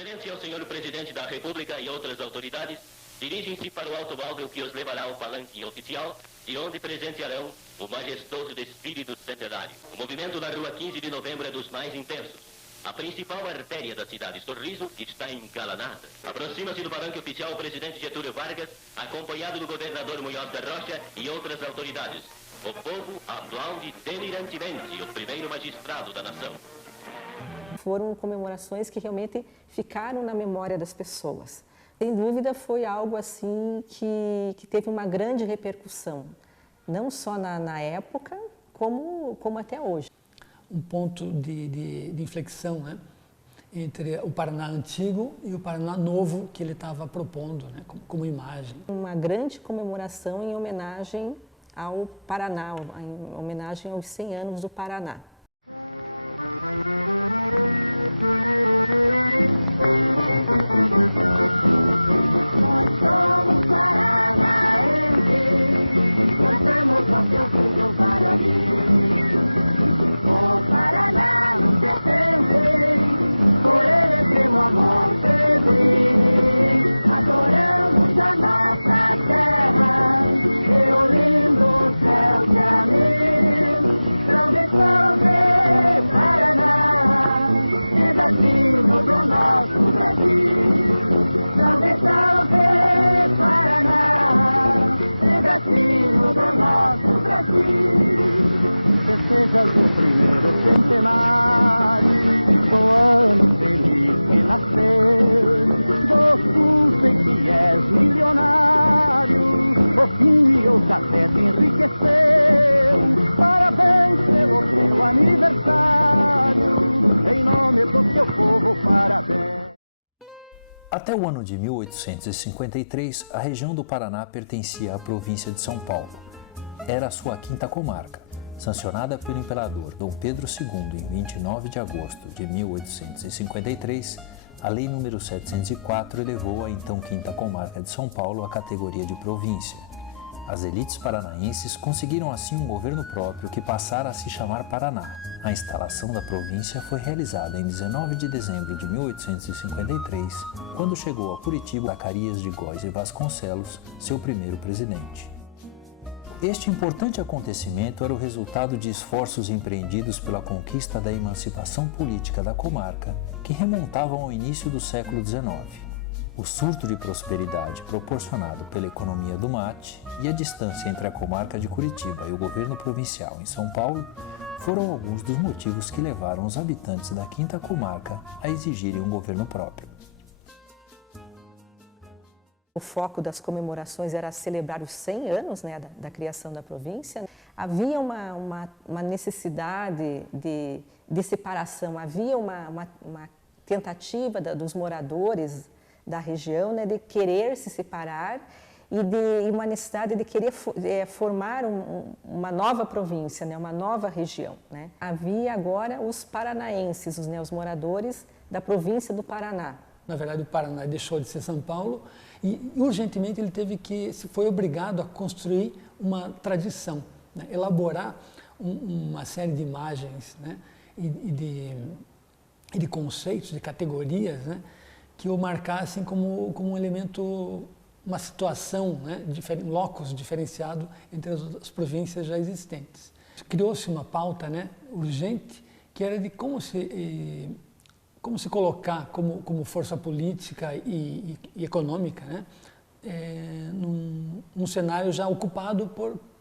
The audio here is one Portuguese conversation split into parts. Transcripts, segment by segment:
Excelência, o senhor presidente da República e outras autoridades dirigem-se para o automóvel que os levará ao palanque oficial, de onde presenciarão o majestoso desfile do centenário. O movimento na rua 15 de novembro é dos mais intensos. A principal artéria da cidade, Sorriso, está engalanada. Aproxima-se do palanque oficial o presidente Getúlio Vargas, acompanhado do governador Munhoz da Rocha e outras autoridades. O povo aplaude delirantemente o primeiro magistrado da nação. Foram comemorações que realmente ficaram na memória das pessoas. Sem dúvida foi algo assim que teve uma grande repercussão, não só na época, como até hoje. Um ponto de inflexão, né, entre o Paraná antigo e o Paraná novo que ele estava propondo, né, como imagem. Uma grande comemoração em homenagem ao Paraná, em homenagem aos 100 anos do Paraná. Até o ano de 1853, a região do Paraná pertencia à província de São Paulo. Era a sua quinta comarca. Sancionada pelo imperador Dom Pedro II em 29 de agosto de 1853, a Lei nº 704 elevou a então quinta comarca de São Paulo à categoria de província. As elites paranaenses conseguiram assim um governo próprio que passara a se chamar Paraná. A instalação da província foi realizada em 19 de dezembro de 1853, quando chegou a Curitiba Zacarias de Góes e Vasconcelos, seu primeiro presidente. Este importante acontecimento era o resultado de esforços empreendidos pela conquista da emancipação política da comarca, que remontavam ao início do século XIX. O surto de prosperidade proporcionado pela economia do mate e a distância entre a comarca de Curitiba e o governo provincial em São Paulo foram alguns dos motivos que levaram os habitantes da quinta comarca a exigirem um governo próprio. O foco das comemorações era celebrar os 100 anos, né, da criação da província. Havia uma necessidade de separação, havia uma tentativa dos moradores da região, né, de querer se separar e uma necessidade de querer formar uma nova província, né, uma nova região, né. Havia agora os paranaenses, os moradores da província do Paraná. Na verdade, o Paraná deixou de ser São Paulo e urgentemente ele foi obrigado a construir uma tradição, né, elaborar uma série de imagens, né, e de conceitos, de categorias, né, que o marcassem como um elemento, uma situação, né, locus diferenciado entre as províncias já existentes. Criou-se uma pauta, né, urgente, que era de como se colocar como força política e econômica, né, num cenário já ocupado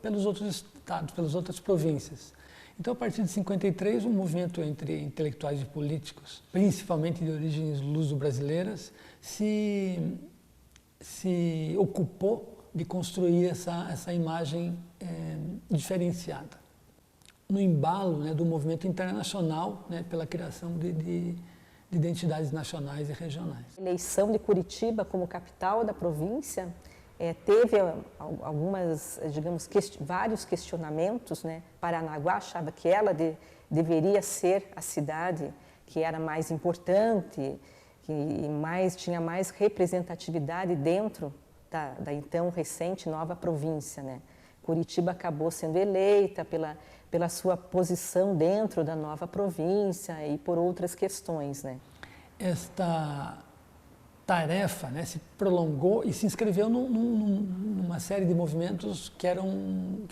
pelos outros estados, pelas outras províncias. Então, a partir de 53, um movimento entre intelectuais e políticos, principalmente de origens luso-brasileiras, se ocupou de construir essa imagem diferenciada. No embalo, né, do movimento internacional, né, pela criação de identidades nacionais e regionais. A eleição de Curitiba como capital da província teve vários questionamentos, né? Paranaguá achava que ela deveria ser a cidade que era mais importante, que tinha mais representatividade dentro da então recente nova província, né? Curitiba acabou sendo eleita pela sua posição dentro da nova província e por outras questões, né? tarefa, né, se prolongou e se inscreveu numa série de movimentos que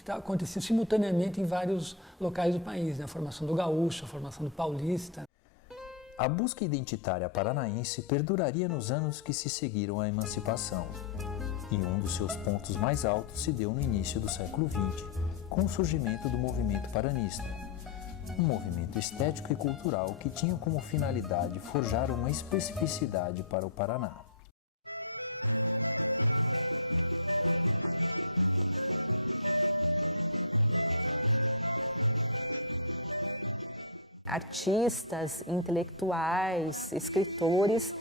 aconteciam simultaneamente em vários locais do país, né, a formação do gaúcho, a formação do paulista. A busca identitária paranaense perduraria nos anos que se seguiram à emancipação, e um dos seus pontos mais altos se deu no início do século XX, com o surgimento do movimento paranista, um movimento estético e cultural que tinha como finalidade forjar uma especificidade para o Paraná. Artistas, intelectuais, escritores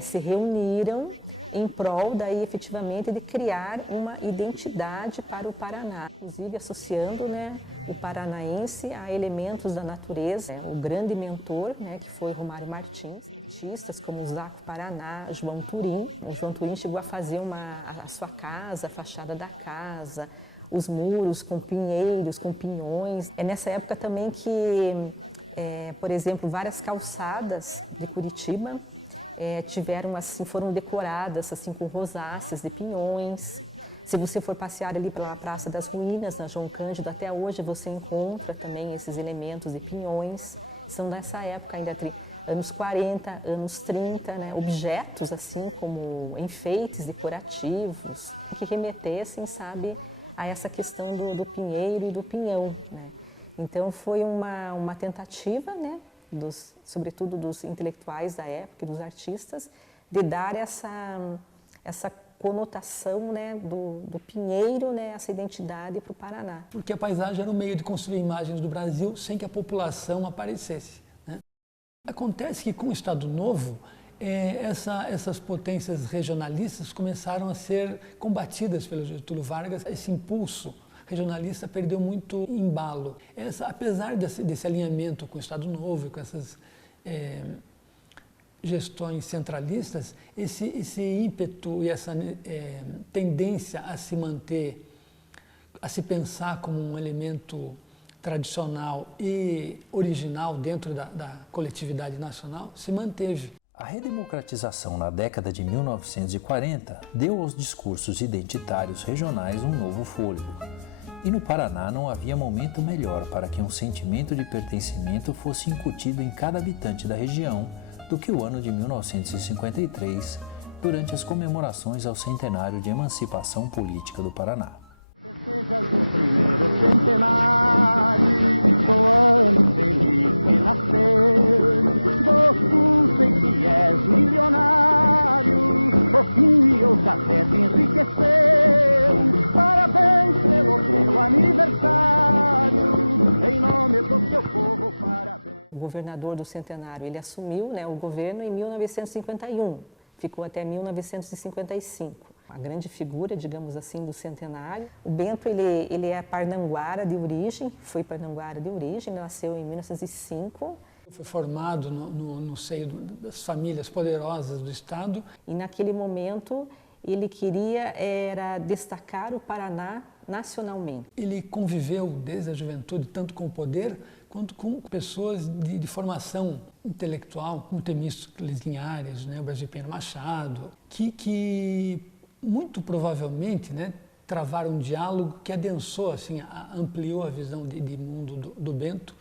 se reuniram em prol, daí, efetivamente, de criar uma identidade para o Paraná, inclusive associando, né, o paranaense a elementos da natureza. O grande mentor, né, que foi Romário Martins, artistas como Zaco Paraná, João Turim. O João Turim chegou a fazer a sua casa, a fachada da casa, os muros com pinheiros, com pinhões. É nessa época também que, por exemplo, várias calçadas de Curitiba foram decoradas assim com rosáceas de pinhões. Se você for passear ali pela Praça das Ruínas, na João Cândido, até hoje você encontra também esses elementos de pinhões. São dessa época, ainda anos 40, anos 30, né? Objetos assim como enfeites decorativos que remetessem, sabe, a essa questão do pinheiro e do pinhão, né? Então foi uma tentativa, né, sobretudo dos intelectuais da época e dos artistas, de dar essa conotação, né, do pinheiro, né, essa identidade para o Paraná. Porque a paisagem era um meio de construir imagens do Brasil sem que a população aparecesse, né? Acontece que com o Estado Novo, essas potências regionalistas começaram a ser combatidas pelo Getúlio Vargas. Esse impulso regionalista perdeu muito embalo. Apesar desse alinhamento com o Estado Novo, com essas gestões centralistas, esse ímpeto e essa tendência a se manter, a se pensar como um elemento tradicional e original dentro da coletividade nacional, se manteve. A redemocratização na década de 1940 deu aos discursos identitários regionais um novo fôlego. E no Paraná não havia momento melhor para que um sentimento de pertencimento fosse incutido em cada habitante da região do que o ano de 1953, durante as comemorações ao centenário de emancipação política do Paraná. O governador do Centenário, ele assumiu, né, o governo em 1951, ficou até 1955. A grande figura, digamos assim, do Centenário. O Bento, ele é parnanguara de origem, foi parnanguara de origem, nasceu em 1905. Foi formado no seio das famílias poderosas do Estado. E naquele momento ele queria destacar o Paraná nacionalmente. Ele conviveu desde a juventude tanto com o poder quanto com pessoas de formação intelectual, como Temístocles Linhares, né, o Brasil Pinheiro Machado, que muito provavelmente, né, travaram um diálogo que adensou, assim, ampliou a visão de mundo do Bento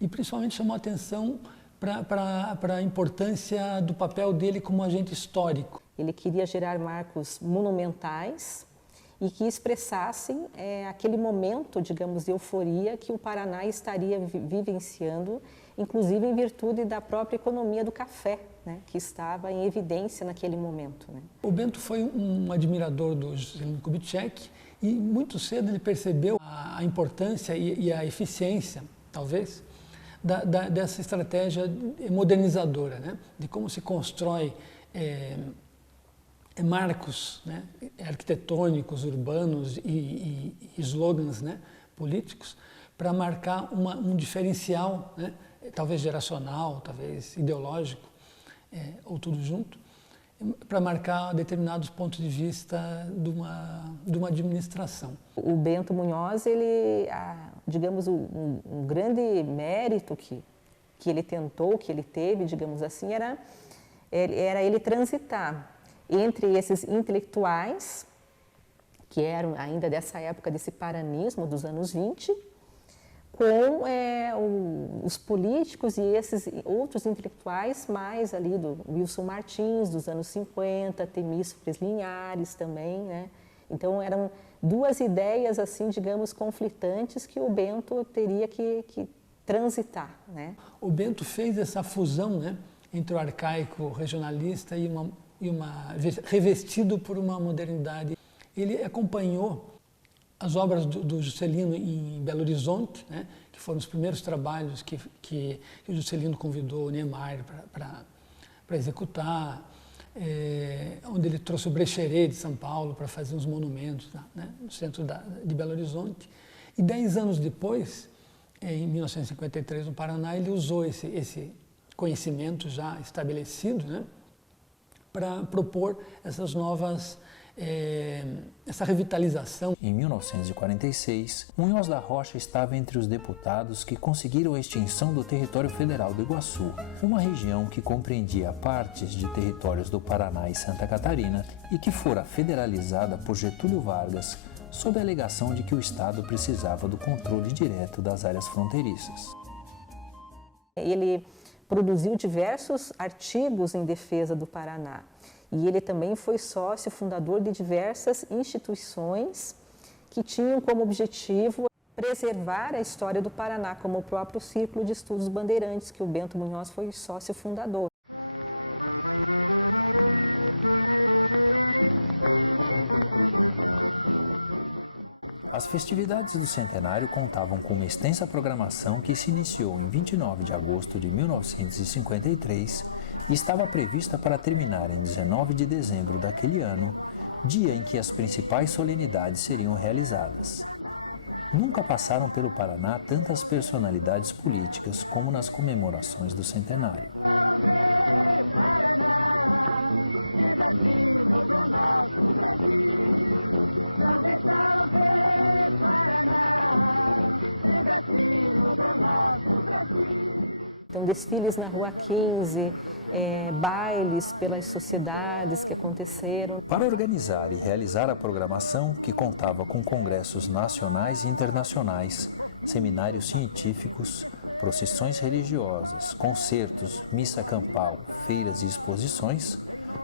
e principalmente chamou a atenção para a importância do papel dele como agente histórico. Ele queria gerar marcos monumentais e que expressassem aquele momento, digamos, de euforia que o Paraná estaria vivenciando, inclusive em virtude da própria economia do café, né, que estava em evidência naquele momento, né. O Bento foi um admirador do Juscelino Kubitschek e muito cedo ele percebeu a importância e a eficiência, talvez, dessa estratégia modernizadora, né, de como se constrói marcos, né, arquitetônicos, urbanos e slogans, né, políticos para marcar um diferencial, né, talvez geracional, talvez ideológico, ou tudo junto, para marcar determinados pontos de vista de uma administração. O Bento Munhoz, ele, digamos, um grande mérito que ele tentou, que ele teve, digamos assim, era era ele transitar entre esses intelectuais, que eram ainda dessa época desse paranismo dos anos 20, com os políticos e esses outros intelectuais mais ali do Wilson Martins, dos anos 50, Temístocles Linhares também, né? Então eram duas ideias, assim, digamos, conflitantes que o Bento teria que transitar, né? O Bento fez essa fusão, né, entre o arcaico regionalista e revestido por uma modernidade. Ele acompanhou as obras do Juscelino em Belo Horizonte, né, que foram os primeiros trabalhos que o Juscelino convidou o Niemeyer para executar, onde ele trouxe o Brecheret de São Paulo para fazer uns monumentos, né, no centro de Belo Horizonte. E 10 anos depois, em 1953, no Paraná, ele usou esse conhecimento já estabelecido, né, para propor essas novas, essa revitalização. Em 1946, Munhoz da Rocha estava entre os deputados que conseguiram a extinção do território federal do Iguaçu, uma região que compreendia partes de territórios do Paraná e Santa Catarina e que fora federalizada por Getúlio Vargas sob a alegação de que o Estado precisava do controle direto das áreas fronteiriças. Ele produziu diversos artigos em defesa do Paraná e ele também foi sócio fundador de diversas instituições que tinham como objetivo preservar a história do Paraná, como o próprio Círculo de Estudos Bandeirantes, que o Bento Munhoz foi sócio fundador. As festividades do centenário contavam com uma extensa programação que se iniciou em 29 de agosto de 1953 e estava prevista para terminar em 19 de dezembro daquele ano, dia em que as principais solenidades seriam realizadas. Nunca passaram pelo Paraná tantas personalidades políticas como nas comemorações do centenário. Então, desfiles na Rua 15, bailes pelas sociedades que aconteceram. Para organizar e realizar a programação, que contava com congressos nacionais e internacionais, seminários científicos, procissões religiosas, concertos, missa campal, feiras e exposições,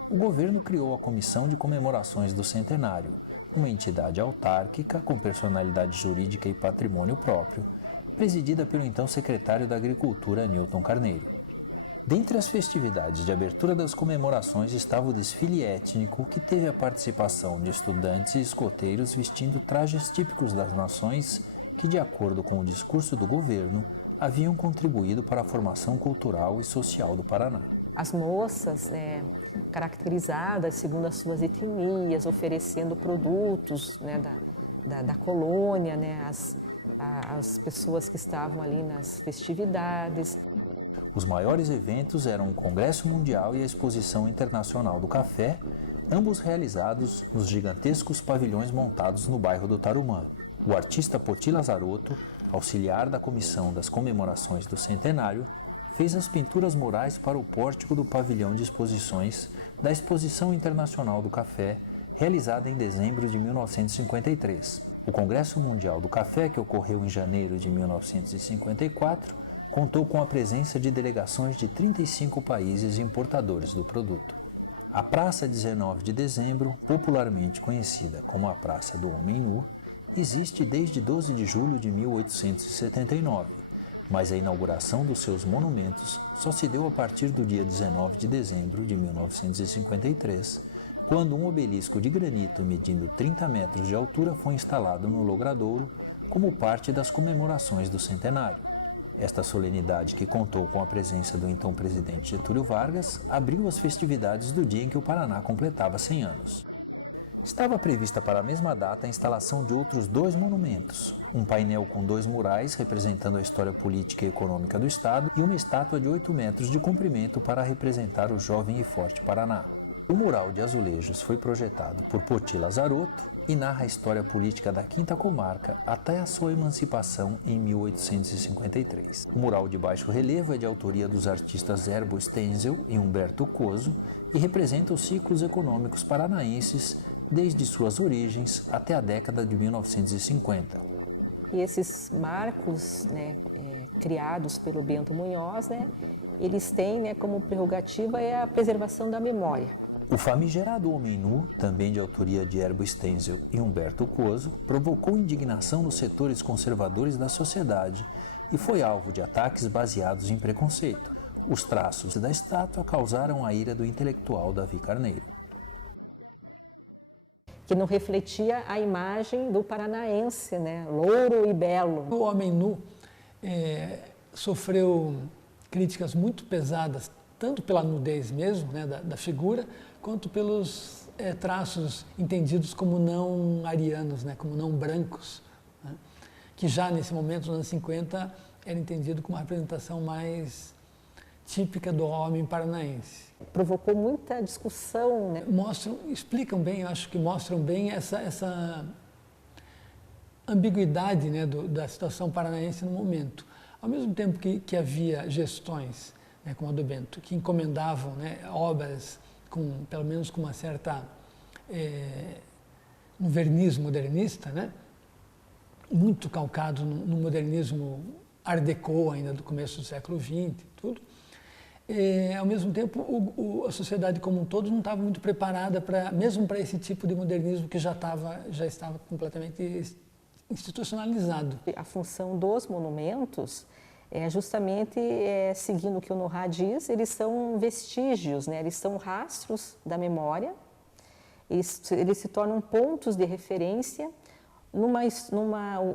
o governo criou a Comissão de Comemorações do Centenário, uma entidade autárquica com personalidade jurídica e patrimônio próprio, presidida pelo então secretário da Agricultura, Newton Carneiro. Dentre as festividades de abertura das comemorações estava o desfile étnico, que teve a participação de estudantes e escoteiros vestindo trajes típicos das nações que, de acordo com o discurso do governo, haviam contribuído para a formação cultural e social do Paraná. As moças, caracterizadas segundo as suas etnias, oferecendo produtos, né, da colônia, né, as pessoas que estavam ali nas festividades. Os maiores eventos eram o Congresso Mundial e a Exposição Internacional do Café, ambos realizados nos gigantescos pavilhões montados no bairro do Tarumã. O artista Poti Lazarotto, auxiliar da comissão das comemorações do centenário, fez as pinturas murais para o pórtico do pavilhão de exposições da Exposição Internacional do Café, realizada em dezembro de 1953. O Congresso Mundial do Café, que ocorreu em janeiro de 1954, contou com a presença de delegações de 35 países importadores do produto. A Praça 19 de Dezembro, popularmente conhecida como a Praça do Homem Nu, existe desde 12 de julho de 1879, mas a inauguração dos seus monumentos só se deu a partir do dia 19 de dezembro de 1953, quando um obelisco de granito medindo 30 metros de altura foi instalado no Logradouro como parte das comemorações do centenário. Esta solenidade, que contou com a presença do então presidente Getúlio Vargas, abriu as festividades do dia em que o Paraná completava 100 anos. Estava prevista para a mesma data a instalação de outros 2 monumentos, um painel com 2 murais representando a história política e econômica do Estado e uma estátua de 8 metros de comprimento para representar o jovem e forte Paraná. O mural de azulejos foi projetado por Poti Lazarotto e narra a história política da Quinta Comarca até a sua emancipação em 1853. O mural de baixo relevo é de autoria dos artistas Herbo Stenzel e Humberto Coso e representa os ciclos econômicos paranaenses desde suas origens até a década de 1950. E esses marcos, né, criados pelo Bento Munhoz, né, eles têm, né, como prerrogativa a preservação da memória. O famigerado Homem Nu, também de autoria de Herbo Stenzel e Humberto Coso, provocou indignação nos setores conservadores da sociedade e foi alvo de ataques baseados em preconceito. Os traços da estátua causaram a ira do intelectual Davi Carneiro, que não refletia a imagem do paranaense, né, louro e belo. O Homem Nu sofreu críticas muito pesadas, tanto pela nudez mesmo, né, da figura, quanto pelos traços entendidos como não arianos, né, como não brancos, né, que já nesse momento, nos anos 50, era entendido como uma representação mais típica do homem paranaense. Provocou muita discussão, né? Explicam bem, eu acho que mostram bem essa ambiguidade, né, da situação paranaense no momento. Ao mesmo tempo que havia gestões, né, como a do Bento, que encomendavam, né, obras pelo menos com uma certa um verniz modernista, né, muito calcado no modernismo Art Deco ainda do começo do século XX, tudo. Ao mesmo tempo, a sociedade como um todo não estava muito preparada mesmo para esse tipo de modernismo que já estava completamente institucionalizado. A função dos monumentos é justamente seguindo o que o Nohra diz, eles são vestígios, né? Eles são rastros da memória, eles se tornam pontos de referência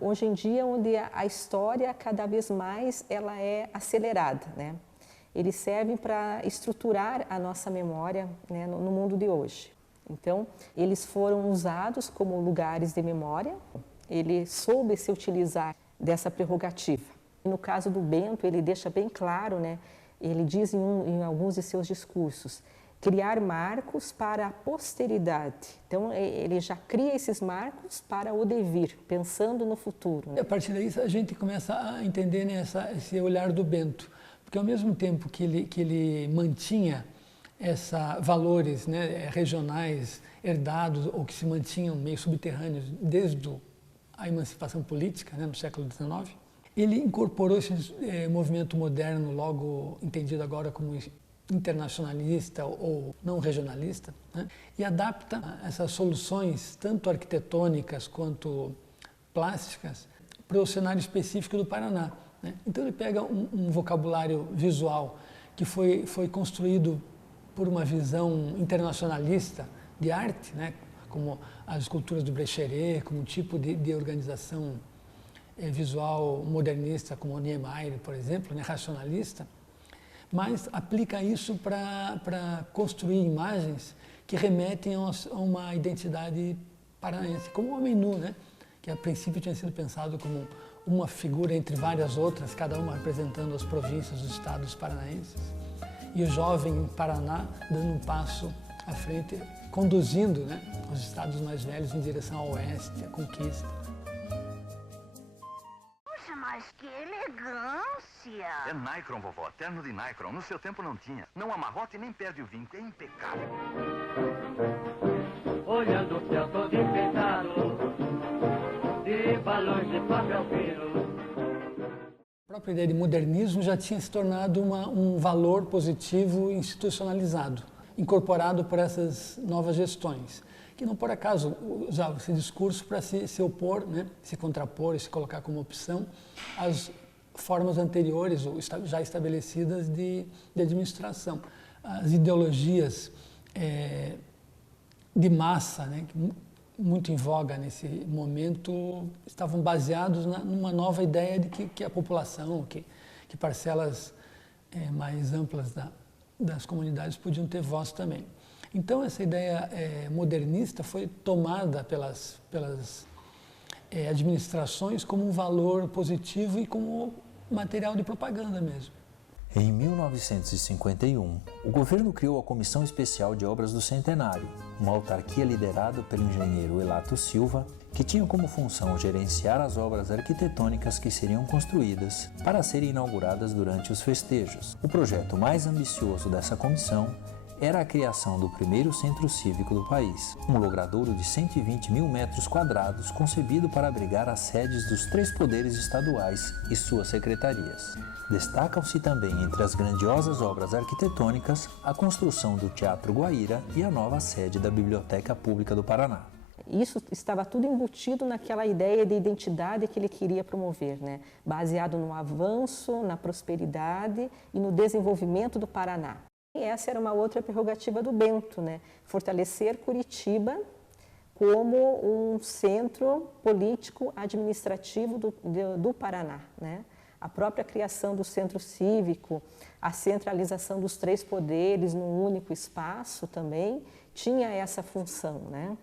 hoje em dia onde a história cada vez mais ela é acelerada, né? Eles servem para estruturar a nossa memória, né, no mundo de hoje. Então, eles foram usados como lugares de memória, ele soube se utilizar dessa prerrogativa. No caso do Bento, ele deixa bem claro, né, ele diz em alguns de seus discursos, criar marcos para a posteridade. Então, ele já cria esses marcos para o devir, pensando no futuro, né? A partir daí, a gente começa a entender, né, esse olhar do Bento. Porque ao mesmo tempo que ele mantinha valores, né, regionais herdados ou que se mantinham meio subterrâneos desde a emancipação política, né, no século XIX, ele incorporou esse movimento moderno, logo entendido agora como internacionalista ou não regionalista, né, e adapta essas soluções, tanto arquitetônicas quanto plásticas, para o cenário específico do Paraná. Então ele pega um vocabulário visual que foi construído por uma visão internacionalista de arte, né, como as esculturas do Brecheret, como um tipo de organização visual modernista, como o Niemeyer, por exemplo, né, racionalista, mas aplica isso para construir imagens que remetem a uma identidade paranaense, como o Homem Nu, né, que a princípio tinha sido pensado como uma figura entre várias outras, cada uma representando as províncias, os estados paranaenses. E o jovem Paraná dando um passo à frente, conduzindo, né, os estados mais velhos em direção ao oeste, à conquista. Poxa, mas que elegância! É Nicron, vovó, terno de Nicron. No seu tempo não tinha. Não amarrote nem perde o vinco, é impecável. Olhando o céu todo enfeitado de balões de papel fino. A própria ideia de modernismo já tinha se tornado um valor positivo institucionalizado, incorporado por essas novas gestões, que não por acaso usavam esse discurso para se opor, né, se contrapor e se colocar como opção às formas anteriores ou já estabelecidas de administração. As ideologias de massa, né, muito em voga nesse momento, estavam baseados numa nova ideia de que a população, que parcelas mais amplas das comunidades podiam ter voz também. Então, essa ideia modernista foi tomada pelas administrações como um valor positivo e como material de propaganda mesmo. Em 1951, o governo criou a Comissão Especial de Obras do Centenário, uma autarquia liderada pelo engenheiro Elato Silva, que tinha como função gerenciar as obras arquitetônicas que seriam construídas para serem inauguradas durante os festejos. O projeto mais ambicioso dessa comissão era a criação do primeiro centro cívico do país, um logradouro de 120 mil metros quadrados concebido para abrigar as sedes dos 3 poderes estaduais e suas secretarias. Destacam-se também entre as grandiosas obras arquitetônicas a construção do Teatro Guaíra e a nova sede da Biblioteca Pública do Paraná. Isso estava tudo embutido naquela ideia de identidade que ele queria promover, né? Baseado no avanço, na prosperidade e no desenvolvimento do Paraná. E essa era uma outra prerrogativa do Bento, né? Fortalecer Curitiba como um centro político administrativo do Paraná, né? A própria criação do centro cívico, a centralização dos 3 poderes num único espaço também tinha essa função, né?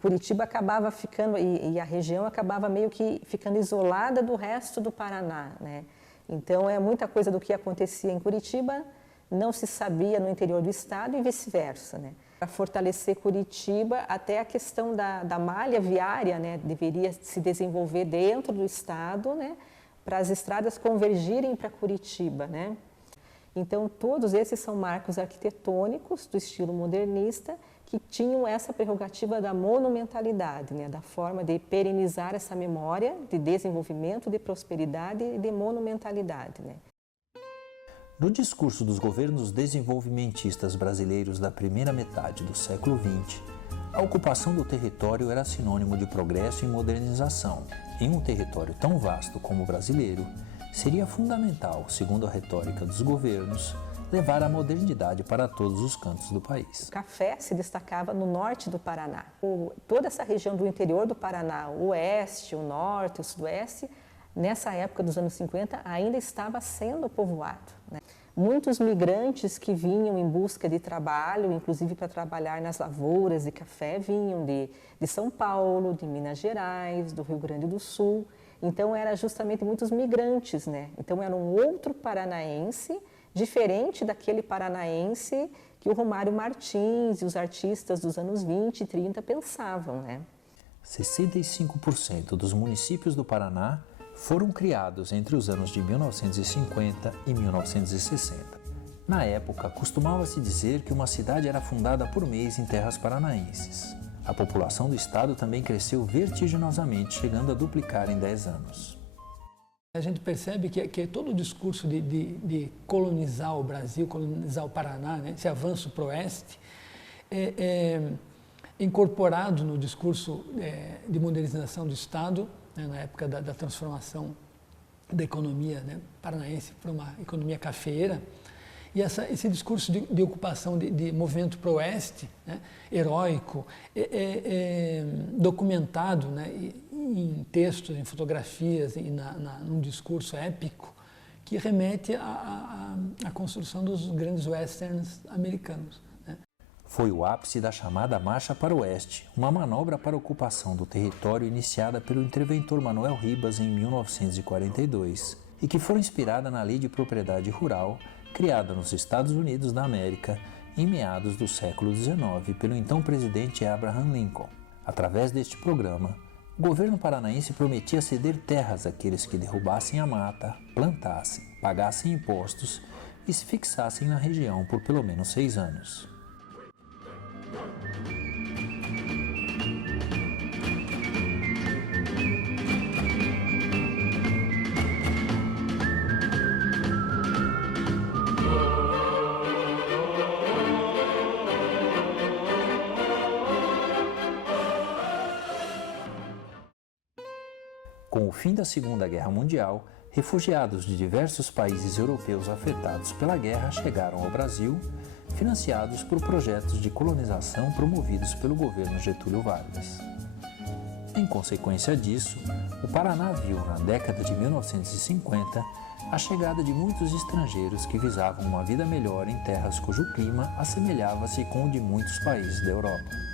Curitiba acabava ficando, e a região acabava meio que ficando isolada do resto do Paraná, né? Então, muita coisa do que acontecia em Curitiba não se sabia no interior do estado e vice-versa, né? Para fortalecer Curitiba, até a questão da malha viária, né, deveria se desenvolver dentro do estado, né, para as estradas convergirem para Curitiba, né? Então, todos esses são marcos arquitetônicos do estilo modernista que tinham essa prerrogativa da monumentalidade, né, da forma de perenizar essa memória de desenvolvimento, de prosperidade e de monumentalidade, né. No discurso dos governos desenvolvimentistas brasileiros da primeira metade do século XX, a ocupação do território era sinônimo de progresso e modernização. Em um território tão vasto como o brasileiro, seria fundamental, segundo a retórica dos governos, levar a modernidade para todos os cantos do país. O café se destacava no norte do Paraná. Toda essa região do interior do Paraná, o oeste, o norte, o sudoeste, nessa época dos anos 50, ainda estava sendo povoado, né? Muitos migrantes que vinham em busca de trabalho, inclusive para trabalhar nas lavouras de café, vinham de São Paulo, de Minas Gerais, do Rio Grande do Sul. Então, era justamente muitos migrantes, né? Então, era um outro paranaense, diferente daquele paranaense que o Romário Martins e os artistas dos anos 20 e 30 pensavam, né? 65% dos municípios do Paraná foram criados entre os anos de 1950 e 1960. Na época, costumava-se dizer que uma cidade era fundada por mês em terras paranaenses. A população do estado também cresceu vertiginosamente, chegando a duplicar em 10 anos. A gente percebe que todo o discurso de colonizar o Brasil, colonizar o Paraná, né, esse avanço para o oeste, é incorporado no discurso de modernização do Estado, né, na época da transformação da economia, né, paranaense para uma economia cafeeira. E esse discurso de ocupação de movimento para o oeste, né, heróico, documentado, né, em textos, em fotografias e num discurso épico que remete à construção dos grandes westerns americanos, né. Foi o ápice da chamada Marcha para o Oeste, uma manobra para a ocupação do território iniciada pelo interventor Manuel Ribas em 1942 e que foi inspirada na Lei de Propriedade Rural criada nos Estados Unidos da América em meados do século XIX pelo então presidente Abraham Lincoln. Através deste programa, o governo paranaense prometia ceder terras àqueles que derrubassem a mata, plantassem, pagassem impostos e se fixassem na região por pelo menos 6 anos. Com o fim da Segunda Guerra Mundial, refugiados de diversos países europeus afetados pela guerra chegaram ao Brasil, financiados por projetos de colonização promovidos pelo governo Getúlio Vargas. Em consequência disso, o Paraná viu, na década de 1950, a chegada de muitos estrangeiros que visavam uma vida melhor em terras cujo clima assemelhava-se com o de muitos países da Europa.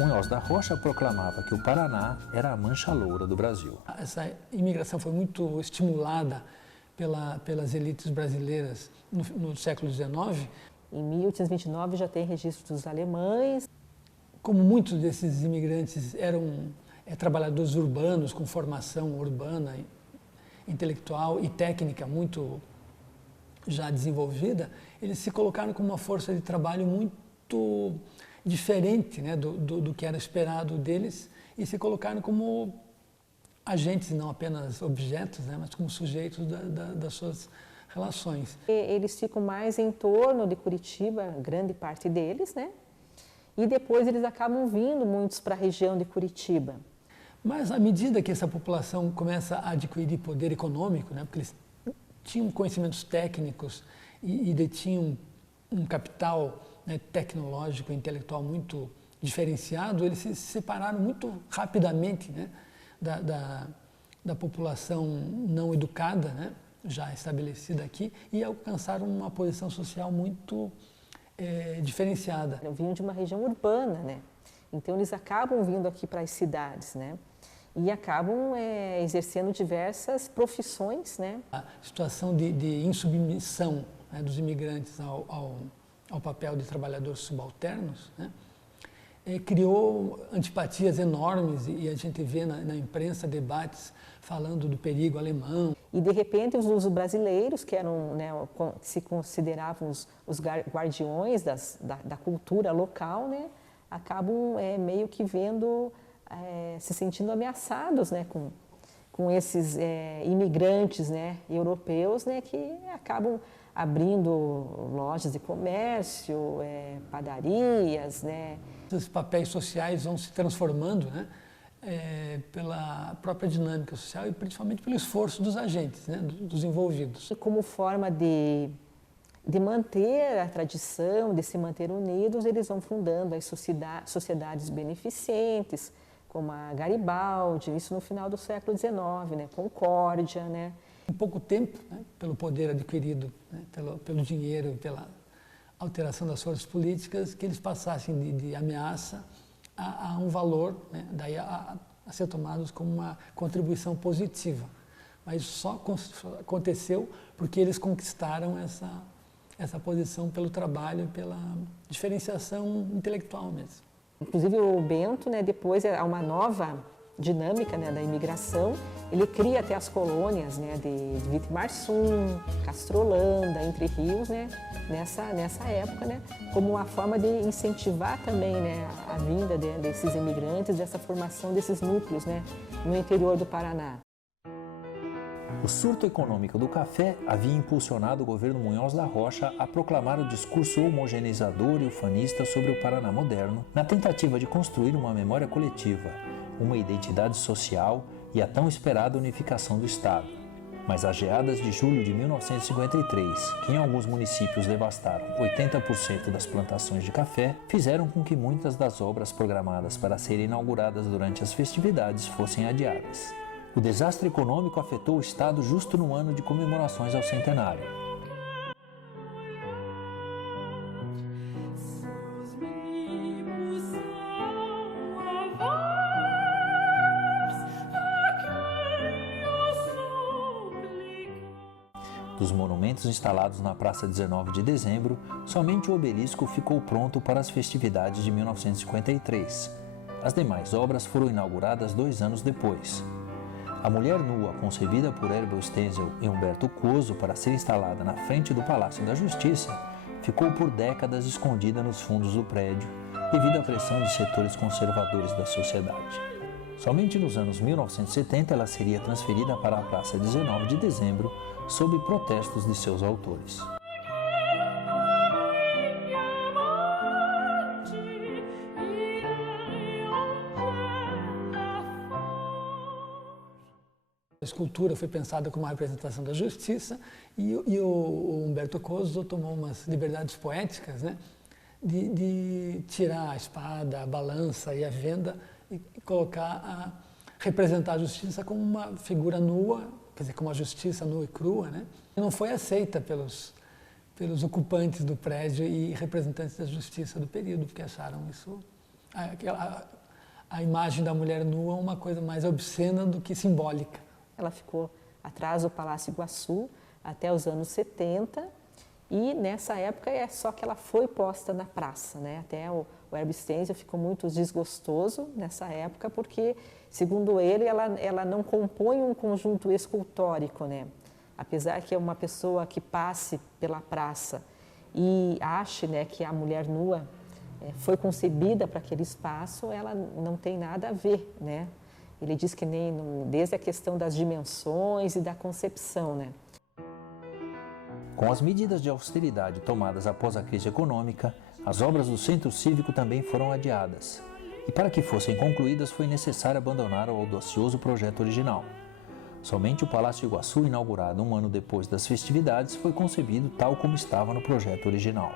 Munhoz da Rocha proclamava que o Paraná era a mancha loura do Brasil. Essa imigração foi muito estimulada pelas elites brasileiras no século XIX. Em 1829 já tem registro dos alemães. Como muitos desses imigrantes eram trabalhadores urbanos, com formação urbana, intelectual e técnica muito já desenvolvida, eles se colocaram como uma força de trabalho muito diferente, né, do que era esperado deles, e se colocaram como agentes, não apenas objetos, né, mas como sujeitos das suas relações. Eles ficam mais em torno de Curitiba, grande parte deles, né? E depois eles acabam vindo muitos para a região de Curitiba. Mas à medida que essa população começa a adquirir poder econômico, né, porque eles tinham conhecimentos técnicos e detinham um capital, né, tecnológico e intelectual muito diferenciado, eles se separaram muito rapidamente, né, da população não educada, né, já estabelecida aqui, e alcançaram uma posição social muito diferenciada. Vinham de uma região urbana, né? Então eles acabam vindo aqui para as cidades, né? E acabam exercendo diversas profissões, né? A situação de insubmissão, né, dos imigrantes ao papel de trabalhadores subalternos, né, criou antipatias enormes, e a gente vê na imprensa debates falando do perigo alemão. E de repente os brasileiros, que eram, né, se consideravam os guardiões da cultura local, né, acabam meio que vendo, se sentindo ameaçados, né, com esses imigrantes, né, europeus, né, que acabam abrindo lojas de comércio, padarias, né. Esses papéis sociais vão se transformando, né, pela própria dinâmica social e principalmente pelo esforço dos agentes, né, dos envolvidos. E como forma de manter a tradição, de se manter unidos, eles vão fundando as sociedades beneficentes, como a Garibaldi, isso no final do século XIX, né, Concórdia, né. Em pouco tempo, né, pelo poder adquirido, né, pelo dinheiro e pela alteração das forças políticas, que eles passassem de ameaça a um valor, né, daí a ser tomados como uma contribuição positiva. Mas só aconteceu porque eles conquistaram essa posição pelo trabalho, pela diferenciação intelectual mesmo. Inclusive o Bento, né, depois há uma nova dinâmica, né, da imigração, ele cria até as colônias, né, de Vitimarsum, Castrolanda, Entre Rios, né, nessa época, né, como uma forma de incentivar também, né, a vinda desses imigrantes, dessa formação desses núcleos, né, no interior do Paraná. O surto econômico do café havia impulsionado o governo Munhoz da Rocha a proclamar o discurso homogeneizador e ufanista sobre o Paraná moderno, na tentativa de construir uma memória coletiva, uma identidade social e a tão esperada unificação do Estado. Mas as geadas de julho de 1953, que em alguns municípios devastaram 80% das plantações de café, fizeram com que muitas das obras programadas para serem inauguradas durante as festividades fossem adiadas. O desastre econômico afetou o Estado justo no ano de comemorações ao centenário. Dos monumentos instalados na Praça 19 de Dezembro, somente o obelisco ficou pronto para as festividades de 1953. As demais obras foram inauguradas 2 anos depois. A mulher nua, concebida por Herbert Stenzel e Humberto Coso para ser instalada na frente do Palácio da Justiça, ficou por décadas escondida nos fundos do prédio, devido à pressão de setores conservadores da sociedade. Somente nos anos 1970 ela seria transferida para a Praça 19 de Dezembro, sob protestos de seus autores. A escultura foi pensada como uma representação da justiça e o Humberto Coso tomou umas liberdades poéticas, né, de tirar a espada, a balança e a venda e colocar representar a justiça como uma figura nua, quer dizer, como a justiça nua e crua, né? E não foi aceita pelos ocupantes do prédio e representantes da justiça do período, porque acharam isso, a imagem da mulher nua uma coisa mais obscena do que simbólica. Ela ficou atrás do Palácio Iguaçu, até os anos 70, e nessa época é só que ela foi posta na praça, né? Até o Herbert Stenzel ficou muito desgostoso nessa época, porque, segundo ele, ela não compõe um conjunto escultórico, né? Apesar que é uma pessoa que passe pela praça e ache, né, que a mulher nua foi concebida para aquele espaço, ela não tem nada a ver, né? Ele diz que nem desde a questão das dimensões e da concepção, né? Com as medidas de austeridade tomadas após a crise econômica, as obras do Centro Cívico também foram adiadas. E para que fossem concluídas foi necessário abandonar o audacioso projeto original. Somente o Palácio Iguaçu, inaugurado um ano depois das festividades, foi concebido tal como estava no projeto original.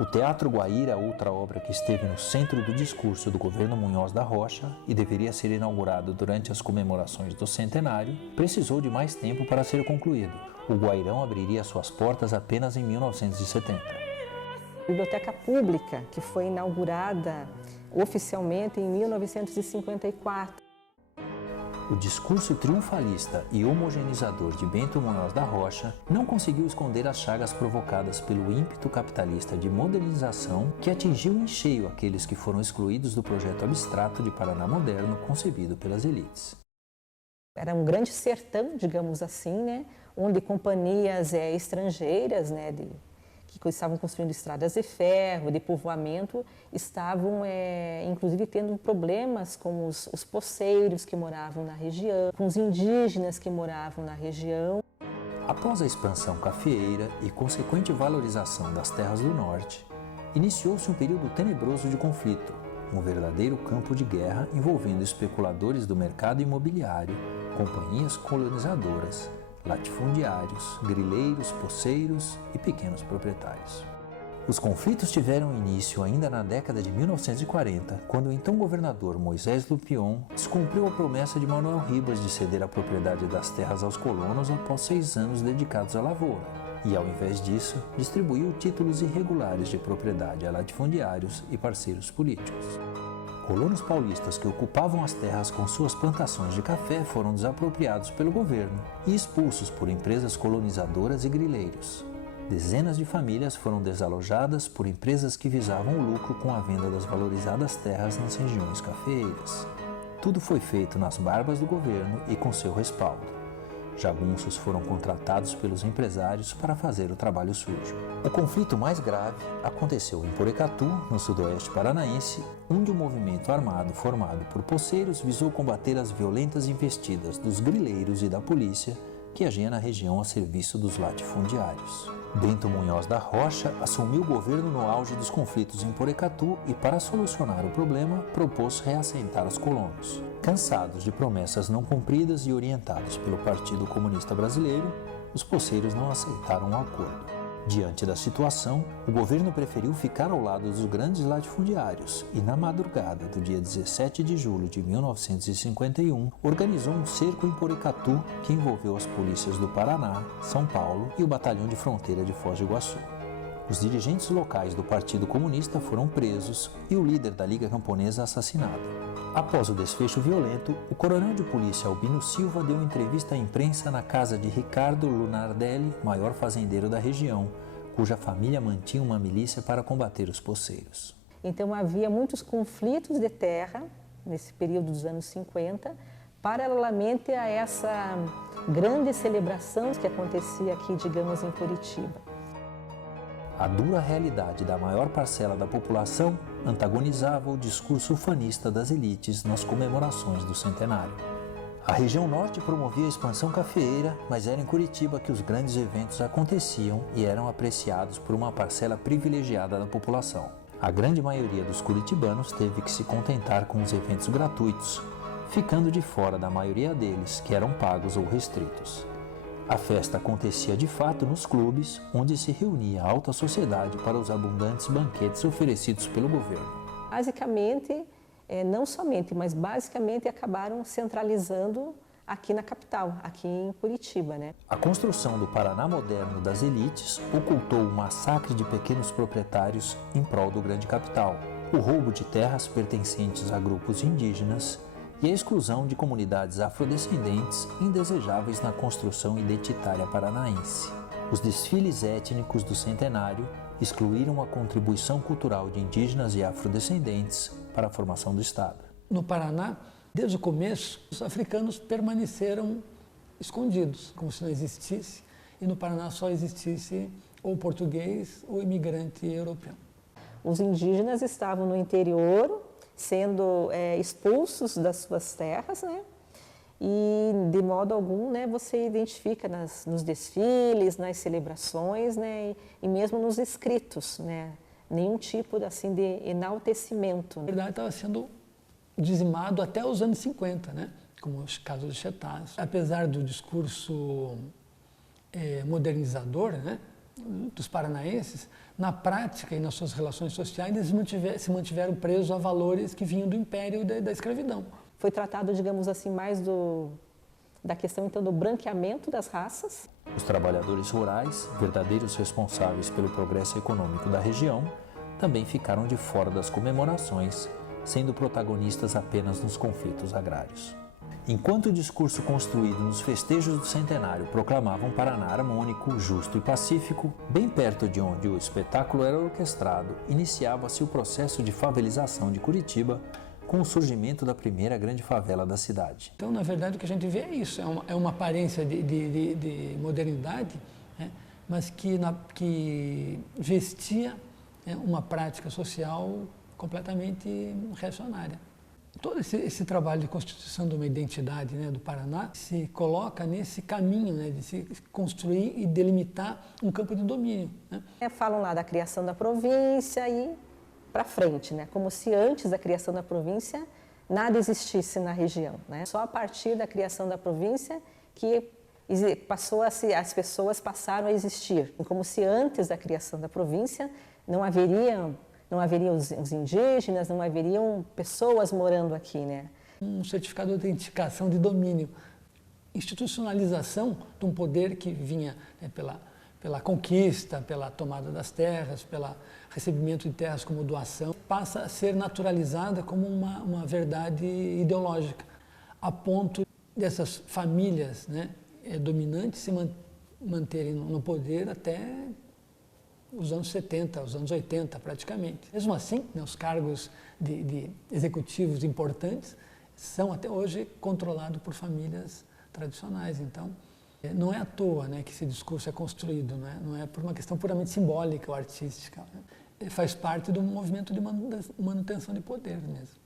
O Teatro Guaíra, outra obra que esteve no centro do discurso do governo Munhoz da Rocha e deveria ser inaugurado durante as comemorações do centenário, precisou de mais tempo para ser concluído. O Guairão abriria suas portas apenas em 1970. A Biblioteca Pública, que foi inaugurada oficialmente em 1954. O discurso triunfalista e homogeneizador de Bento Munhoz da Rocha não conseguiu esconder as chagas provocadas pelo ímpeto capitalista de modernização que atingiu em cheio aqueles que foram excluídos do projeto abstrato de Paraná moderno concebido pelas elites. Era um grande sertão, digamos assim, né, onde companhias estrangeiras, né, que estavam construindo estradas de ferro, de povoamento, estavam inclusive tendo problemas com os poceiros que moravam na região, com os indígenas que moravam na região. Após a expansão cafeeira e consequente valorização das terras do norte, iniciou-se um período tenebroso de conflito, um verdadeiro campo de guerra envolvendo especuladores do mercado imobiliário, companhias colonizadoras, latifundiários, grileiros, poceiros e pequenos proprietários. Os conflitos tiveram início ainda na década de 1940, quando o então governador Moisés Lupion descumpriu a promessa de Manuel Ribas de ceder a propriedade das terras aos colonos após 6 anos dedicados à lavoura, e ao invés disso, distribuiu títulos irregulares de propriedade a latifundiários e parceiros políticos. Colonos paulistas que ocupavam as terras com suas plantações de café foram desapropriados pelo governo e expulsos por empresas colonizadoras e grileiros. Dezenas de famílias foram desalojadas por empresas que visavam o lucro com a venda das valorizadas terras nas regiões cafeeiras. Tudo foi feito nas barbas do governo e com seu respaldo. Jagunços foram contratados pelos empresários para fazer o trabalho sujo. O conflito mais grave aconteceu em Porecatu, no sudoeste paranaense, onde o movimento armado formado por poceiros visou combater as violentas investidas dos grileiros e da polícia que agia na região a serviço dos latifundiários. Bento Munhoz da Rocha assumiu o governo no auge dos conflitos em Porecatu e, para solucionar o problema, propôs reassentar os colonos. Cansados de promessas não cumpridas e orientados pelo Partido Comunista Brasileiro, os poceiros não aceitaram o acordo. Diante da situação, o governo preferiu ficar ao lado dos grandes latifundiários e, na madrugada do dia 17 de julho de 1951, organizou um cerco em Porecatu que envolveu as polícias do Paraná, São Paulo e o Batalhão de Fronteira de Foz do Iguaçu. Os dirigentes locais do Partido Comunista foram presos e o líder da Liga Camponesa assassinado. Após o desfecho violento, o coronel de polícia Albino Silva deu entrevista à imprensa na casa de Ricardo Lunardelli, maior fazendeiro da região, cuja família mantinha uma milícia para combater os poceiros. Então havia muitos conflitos de terra nesse período dos anos 50, paralelamente a essa grande celebração que acontecia aqui, digamos, em Curitiba. A dura realidade da maior parcela da população antagonizava o discurso ufanista das elites nas comemorações do centenário. A região norte promovia a expansão cafeeira, mas era em Curitiba que os grandes eventos aconteciam e eram apreciados por uma parcela privilegiada da população. A grande maioria dos curitibanos teve que se contentar com os eventos gratuitos, ficando de fora da maioria deles, que eram pagos ou restritos. A festa acontecia de fato nos clubes, onde se reunia a alta sociedade para os abundantes banquetes oferecidos pelo governo. Basicamente, não somente, mas basicamente acabaram centralizando aqui na capital, aqui em Curitiba, né? A construção do Paraná moderno das elites ocultou o massacre de pequenos proprietários em prol do grande capital, o roubo de terras pertencentes a grupos indígenas e a exclusão de comunidades afrodescendentes indesejáveis na construção identitária paranaense. Os desfiles étnicos do centenário excluíram a contribuição cultural de indígenas e afrodescendentes para a formação do Estado. No Paraná, desde o começo, os africanos permaneceram escondidos, como se não existisse, e no Paraná só existisse ou português ou imigrante europeu. Os indígenas estavam no interior, sendo expulsos das suas terras, né? E de modo algum, né, você identifica nos desfiles, nas celebrações, né, e mesmo nos escritos, né, nenhum tipo assim de enaltecimento. Na verdade, estava sendo dizimado até os anos 50, né, como o caso dos Chetás. Apesar do discurso modernizador, né, dos paranaenses, na prática e nas suas relações sociais, eles se mantiveram presos a valores que vinham do império e da escravidão. Foi tratado, digamos assim, mais da questão então do branqueamento das raças. Os trabalhadores rurais, verdadeiros responsáveis pelo progresso econômico da região, também ficaram de fora das comemorações, sendo protagonistas apenas nos conflitos agrários. Enquanto o discurso construído nos festejos do centenário proclamava um Paraná harmônico, justo e pacífico, bem perto de onde o espetáculo era orquestrado, iniciava-se o processo de favelização de Curitiba, com o surgimento da primeira grande favela da cidade. Então, na verdade, o que a gente vê é isso, é uma aparência de modernidade, né, mas que vestia uma prática social completamente reacionária. Todo esse trabalho de constituição de uma identidade, né, do Paraná se coloca nesse caminho, né, de se construir e delimitar um campo de domínio, né? Falam lá da criação da província e para frente, né, como se antes da criação da província nada existisse na região, né? Só a partir da criação da província que as pessoas passaram a existir, como se antes da criação da província não haveriam os indígenas, não haveriam pessoas morando aqui, né? Um certificado de autenticação de domínio, institucionalização de um poder que vinha, né, pela conquista, pela tomada das terras, pelo recebimento de terras como doação, passa a ser naturalizada como uma verdade ideológica, a ponto dessas famílias, né, dominantes se manterem no poder até os anos 70, os anos 80 praticamente. Mesmo assim, né, os cargos de executivos importantes são até hoje controlados por famílias tradicionais. Então, não é à toa, né, que esse discurso é construído, né? Não é por uma questão puramente simbólica ou artística, né? Ele faz parte do movimento de manutenção de poder mesmo.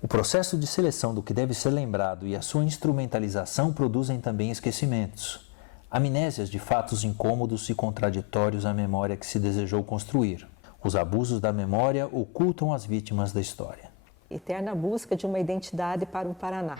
O processo de seleção do que deve ser lembrado e a sua instrumentalização produzem também esquecimentos. Amnésias de fatos incômodos e contraditórios à memória que se desejou construir. Os abusos da memória ocultam as vítimas da história. Eterna busca de uma identidade para o Paraná.